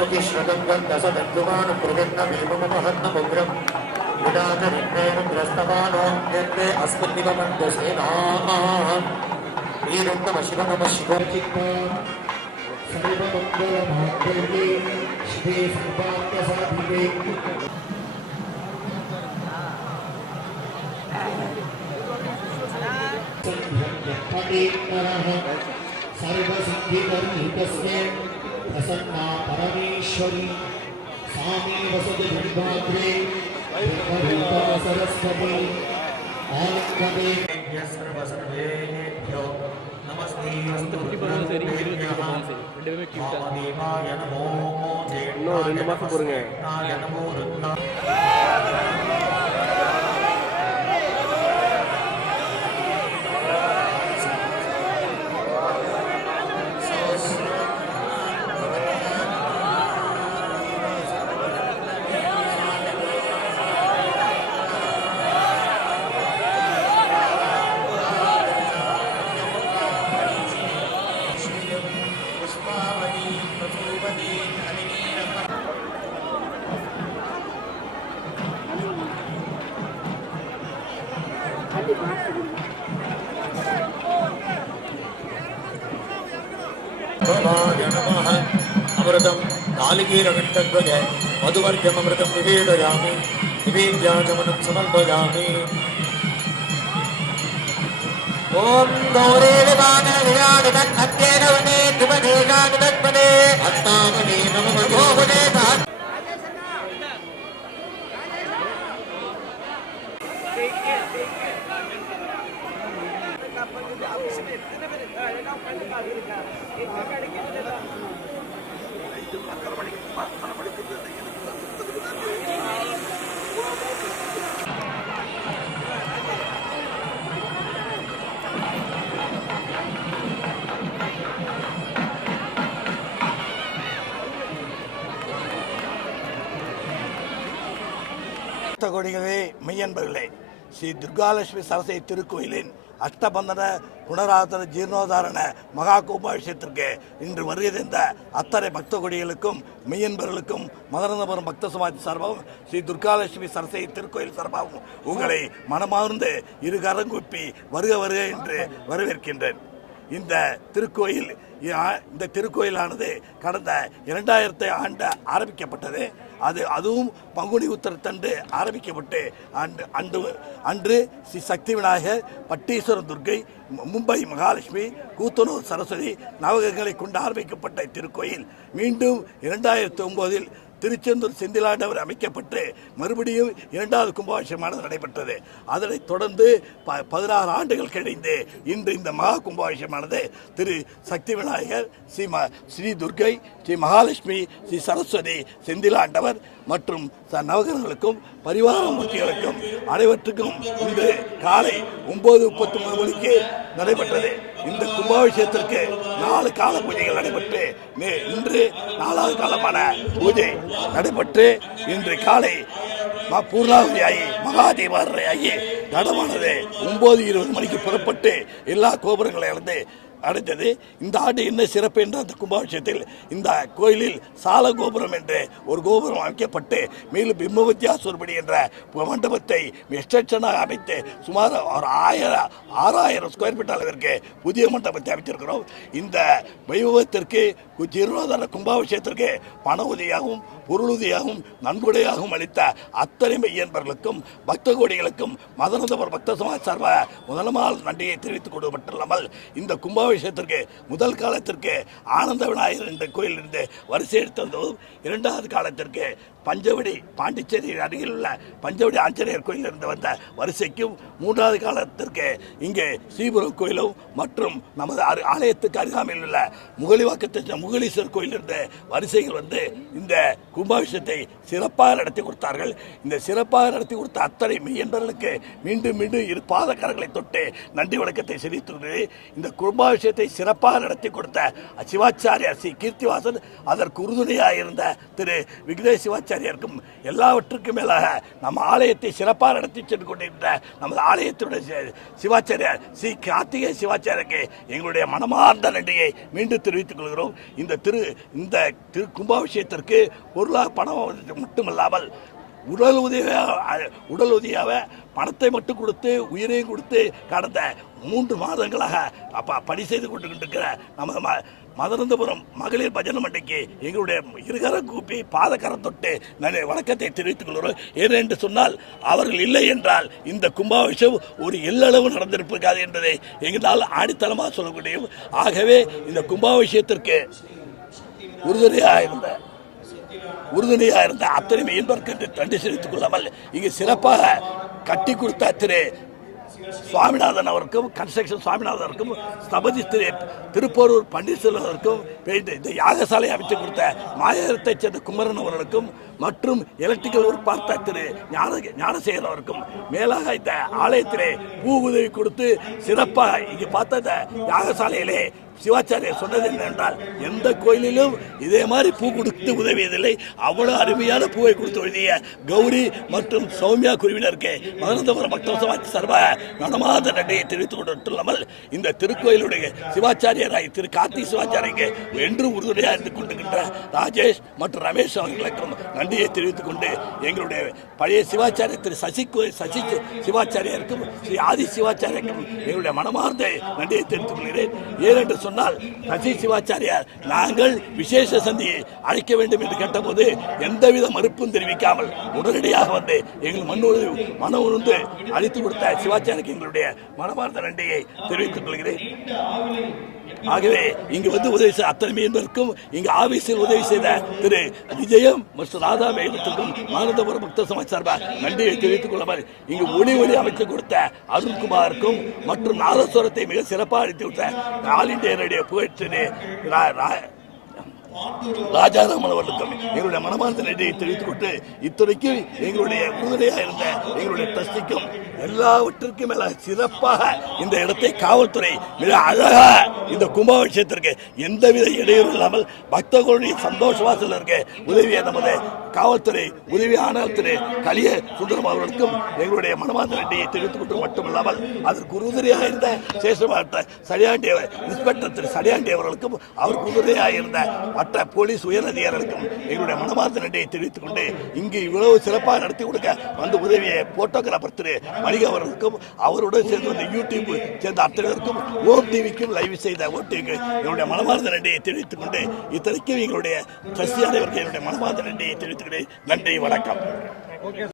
स्तुतिश्रुतन्दसदद्गुमानुप्रविन्नमेवमहन्नमुग्रम् विडाकविघ्नेन ग्रस्तमानों यन्ते अस्मन्निवमन्दसेनाः वीरं नमः शिव नमः शिवचित्ते सर्वमङ्गलभाग्ये श्री सर्वाङ्गसाधिके सर्वसिद्धिकर्मितस्य பிரசன்னா பரமேஸ்வரி சாமி வசதி பிம்பாத்ரே பிரம்மரூபா சரஸ்வதி ஆனந்தமே. சர்வ சர்வேபியோ நமஸ்தே வஸ்து இன்னும் ரெண்டு மாசம் போறீங்க अमृतम कालिकीरविष्टध्वज मधुवर्गमृतम निवेदयामि निवेद्यागमनं समर्पयामि। ॐ गौरेवानविरानिदत्तेन वने ध्रुवदेशानिदत्पदे हत्तामने नमो मधोपदे கொடிகளே மெய்யன்பர்களே ஸ்ரீ துர்காலட்சுமி சரஸ்வதி திருக்கோயிலின் அஷ்டபந்தன புனராதன ஜீர்ணோதாரண மகா கும்பாபிஷேகத்திற்கு இன்று வருகிறந்த அத்தனை பக்த கொடிகளுக்கும் மெய்யன்பர்களுக்கும் மதனபுரம் பக்த சமாஜ் சார்பாகவும் ஸ்ரீ துர்காலட்சுமி சரஸ்வதி திருக்கோயில் சார்பாகவும் உங்களை மனமார்ந்து இரு கரங்குப்பி வருக வருக என்று வரவேற்கின்றேன். இந்த திருக்கோயில் இந்த திருக்கோயிலானது கடந்த இரண்டாயிரத்தி ஆண்டு ஆரம்பிக்கப்பட்டது. அது அதுவும் பங்குனி உத்தரத்தன்று ஆரம்பிக்கப்பட்டு அன்று அன்று அன்று ஸ்ரீ சக்தி விநாயகர் பட்டீஸ்வரன் துர்க்கை மும்பை மகாலட்சுமி கூத்தனூர் சரஸ்வதி நவகங்களை கொண்டு ஆரம்பிக்கப்பட்ட திருக்கோயில் மீண்டும் இரண்டாயிரத்தி ஒம்போதில் திருச்செந்தூர் செந்திலாண்டவர் அமைக்கப்பட்டு மறுபடியும் இரண்டாவது கும்பாபிஷேகமானது நடைபெற்றது. அதனைத் தொடர்ந்து ப பதினாறு ஆண்டுகள் கழிந்து இன்று இந்த மகா கும்பாபிஷேகமானது திரு சக்தி விநாயகர் ஸ்ரீ ம ஸ்ரீ துர்க்கை ஸ்ரீ மகாலட்சுமி ஸ்ரீ சரஸ்வதி செந்திலாண்டவர் மற்றும் ச- நவகரங்களுக்கும் பரிவார மூர்த்திகளுக்கும் அனைவற்றுக்கும் இன்று காலை ஒன்பது முப்பத்தி மூணு மணிக்கு நடைபெற்றது. இந்த கும்பாபிஷேகத்திற்கு நாலு கால பூஜைகள் நடைபெற்று இன்று நாலாவது காலமான பூஜை நடைபெற்று இன்று காலை பூர்ணாவதியாகி பூர்ணாவதி ஆகி மகாதீபாரரை ஆகி நடமானது ஒன்பது இருபது மணிக்கு புறப்பட்டு எல்லா கோபுரங்களை இழந்து அடைந்தது. இந்த ஆண்டு என்ன சிறப்பு என்ற அந்த கும்பாபிஷேகத்தில் இந்த கோயிலில் சால கோபுரம் என்று ஒரு கோபுரம் அமைக்கப்பட்டு மேலும் பிம்மவித்யாசுவர்படி என்ற மண்டபத்தை எக்ஸ்டென்ஷனாக அமைத்து சுமார் ஒரு ஆயிரம் ஆறாயிரம் ஸ்கொயர் ஃபீட் அளவிற்கு புதிய மண்டபத்தை அமைத்திருக்கிறோம். இந்த வைபவத்திற்கு ஜீர்ணோதர கும்பாபிஷேகத்திற்கு பண உதவியாகவும் பொருளுதவியாகவும் நன்கொடையாகவும் அளித்த அத்தனை மெய்யன்பர்களுக்கும் பக்த கோடிகளுக்கும் மதனதபர் பக்த சமாஜ் சார்பாக முதலமால் நன்றியை தெரிவித்துக் கொண்டு இந்த இந்த கும்பாபிஷேகத்திற்கு முதல் காலத்திற்கு ஆனந்த விநாயகர் என்ற கோயிலிருந்து வரிசை எடுத்து வந்ததும் இரண்டாவது காலத்திற்கு பஞ்சவடி பாண்டிச்சேரி அருகில் உள்ள பஞ்சவடி ஆஞ்சநேயர் கோயிலில் இருந்து வந்த வரிசைக்கும் மூன்றாவது காலத்திற்கு இங்கே ஸ்ரீபுரம் கோயிலும் மற்றும் நமது அரு- ஆலயத்துக்கு அருகாமையில் உள்ள முகலிவாக்கத்தை முகலீஸ்வரர் கோயிலிருந்து வரிசைகள் வந்து இந்த கும்பாபிஷத்தை சிறப்பாக நடத்தி கொடுத்தார்கள். இந்த சிறப்பாக நடத்தி கொடுத்த அத்தனை மெய்யன்பர்களுக்கு மீண்டும் மீண்டும் இரு பாதக்கரங்களை தொட்டு நன்றி வணக்கத்தை செலுத்துகிறது இந்த கும்பாபிஷத்தை சிறப்பாக நடத்தி கொடுத்த சிவாச்சாரியார் ஸ்ரீ கீர்த்திவாசன் அதற்கு உறுதுணையாக இருந்த திரு விக்னேஷ் சிவாச்சாரி ஆச்சாரியருக்கும் எல்லாவற்றுக்கும் மேலாக நம்ம ஆலயத்தை சிறப்பாக நடத்தி சென்று கொண்டிருக்கிற நமது ஆலயத்தினுடைய சிவாச்சாரியார் ஸ்ரீ கார்த்திகை சிவாச்சாரியருக்கு எங்களுடைய மனமார்ந்த நன்றியை மீண்டும் தெரிவித்துக் கொள்கிறோம். இந்த திரு இந்த திரு கும்பாபிஷேகத்திற்கு பொருளாக பணம் மட்டுமல்லாமல் உடல் உதவியாக உடல் உதவியாக பணத்தை மட்டும் கொடுத்து உயிரையும் கொடுத்து கடந்த மூன்று மாதங்களாக அப்பா பணி செய்து கொண்டிருக்கிற நமது மதுரந்தபுரம் மகளிர் பஜனை மண்டைக்கு எங்களுடைய இருகர கூப்பி பாதகரம் தொட்டு நான் வணக்கத்தை தெரிவித்துக் கொள்கிறோம் ஏனென்று சொன்னால் அவர்கள் இல்லை என்றால் இந்த கும்பாபிஷேகம் ஒரு எல்லளவு நடந்திருப்பிருக்காது என்பதை எங்களால் ஆணித்தனமாக சொல்ல முடியும். ஆகவே இந்த கும்பாபிஷேகத்திற்கு உறுதுணையாக இருந்த உறுதுணையாக இருந்த அத்தனை மீன்பர்க்கு நன்றி செலுத்திக் கொள்ளாமல் இங்கு சிறப்பாக கட்டி கொடுத்த திரு சுவாமிநாதன் அவருக்கும் கன்ஸ்ட்ரக்ஷன் சுவாமிநாதன் அவருக்கும் ஸ்தபதி திரு திருப்போரூர் பன்னீர்செல்வம் அவருக்கும் இந்த- யாகசாலை அமைத்து கொடுத்த மாயத்தைச் சேர்ந்த குமரன் அவர்களுக்கும் மற்றும் எலக்ட்ரிக்கல் ஒர்க் பார்த்த திரு ஞான ஞானசேகர் அவருக்கும் மேலாக இந்த ஆலயத்திலே பூ உதவி கொடுத்து சிறப்பாக இங்கே பார்த்த இந்த யாகசாலையிலே சிவாச்சாரியர் சொன்னது என்னென்றால் எந்த கோயிலிலும் இதே மாதிரி பூ கொடுத்து உதவியதில்லை. அவ்வளவு அருமையான பூவை கொடுத்து எழுதிய கௌரி மற்றும் சௌமியா குருவினருக்கு மகனந்தபுரம் பக்தர் சமாஜ் சர்வ நடமாத நன்றியை தெரிவித்துக் கொண்டிருந்தாமல் இந்த திருக்கோயிலுடைய சிவாச்சாரியராய் திரு கார்த்தி சிவாச்சாரியருக்கு என்று உறுதுணையாக இருந்து கொண்டிருக்கின்ற ராஜேஷ் மற்றும் ரமேஷ் அவர்களுக்கும் நன்றியை தெரிவித்துக் கொண்டு எங்களுடைய பழைய சிவாச்சாரியர் திரு சசி சசி சிவாச்சாரியருக்கும் ஸ்ரீ ஆதி சிவாச்சாரியருக்கும் எங்களுடைய மனமார்ந்த நன்றியை தெரிவித்துக் கொள்கிறேன். ஏனென்று சொன்னால் சசி சிவாச்சாரியார் நாங்கள் விசேஷ சந்தியை அழைக்க வேண்டும் என்று கேட்டபோது எந்தவித மறுப்பும் தெரிவிக்காமல் உடனடியாக வந்து எங்கள் மண்ணோடு மன உணர்ந்து அளித்து கொடுத்த சிவாச்சாரிக்கு எங்களுடைய மனமார்ந்த நன்றியை தெரிவித்துக் கொள்கிறேன். ஆகவே இங்கு வந்து உதவி செய்த அத்தனை மீனவருக்கும் இங்கு ஆபீஸில் உதவி செய்த திரு விஜயம் மற்றும் ராதா மேகத்துக்கும் மானந்தபுரம் பக்த சமாஜ் சார்பாக நன்றியை தெரிவித்துக் கொள்ளாமல் இங்கு ஒளி ஒளி அமைத்து கொடுத்த அருண்குமாருக்கும் மற்றும் நாதஸ்வரத்தை மிக சிறப்பாக அளித்து கொடுத்த ஆல் இண்டியா ரேடியோ புகழ்ச்சி ரா- ரா- ராஜாராமன் அவர்களுக்கும் எங்களுடைய மனமார்ந்த நிலையை தெரிவித்துக் கொண்டு இத்துறைக்கு எங்களுடைய உறுதுணையாக இருந்த எங்களுடைய ட்ரஸ்டிக்கும் எல்லாவற்றிற்கும் மேல சிறப்பாக இந்த இடத்தை காவல்துறை மிக அழகா இந்த கும்பாபிஷேகத்திற்கு எந்தவித இடையூறு இல்லாமல் பக்தர்களுடைய சந்தோஷ வாசல் இருக்க உதவிய நமது காவல்துறை உதவி ஆணையர் திரு கலிய சுந்தரம் அவர்களுக்கும் எங்களுடைய மனமார்ந்த நன்றியை தெரிவித்துக் கொண்டு மட்டுமல்லாமல் அதற்கு உறுதுணையாக இருந்த சேஷமாட்ட சடியாண்டி இன்ஸ்பெக்டர் திரு சடியாண்டி அவர்களுக்கும் அவருக்கு உறுதுணையாக இருந்த மற்ற போலீஸ் உயர் அதிகாரிகளுக்கும் எங்களுடைய மனமார்ந்த நன்றியை தெரிவித்துக் கொண்டு இங்கு இவ்வளவு சிறப்பாக நடத்தி கொடுக்க வந்து உதவியை போட்டோகிராஃபர் திரு மணிக அவர்களுக்கும் அவருடன் சேர்ந்து வந்த யூடியூப் சேர்ந்த அத்தனைவருக்கும் ஓம் டிவிக்கும் லைவ் செய்த ஓம் டிவிக்கு என்னுடைய மனமார்ந்த நன்றியை தெரிவித்துக் கொண்டு இத்தனைக்கும் எங்களுடைய சசி அனைவருக்கு என்னுடைய மனமார்ந்த நன்றியை தெரிவித்துக் கொண்டு நன்றி வணக்கம்.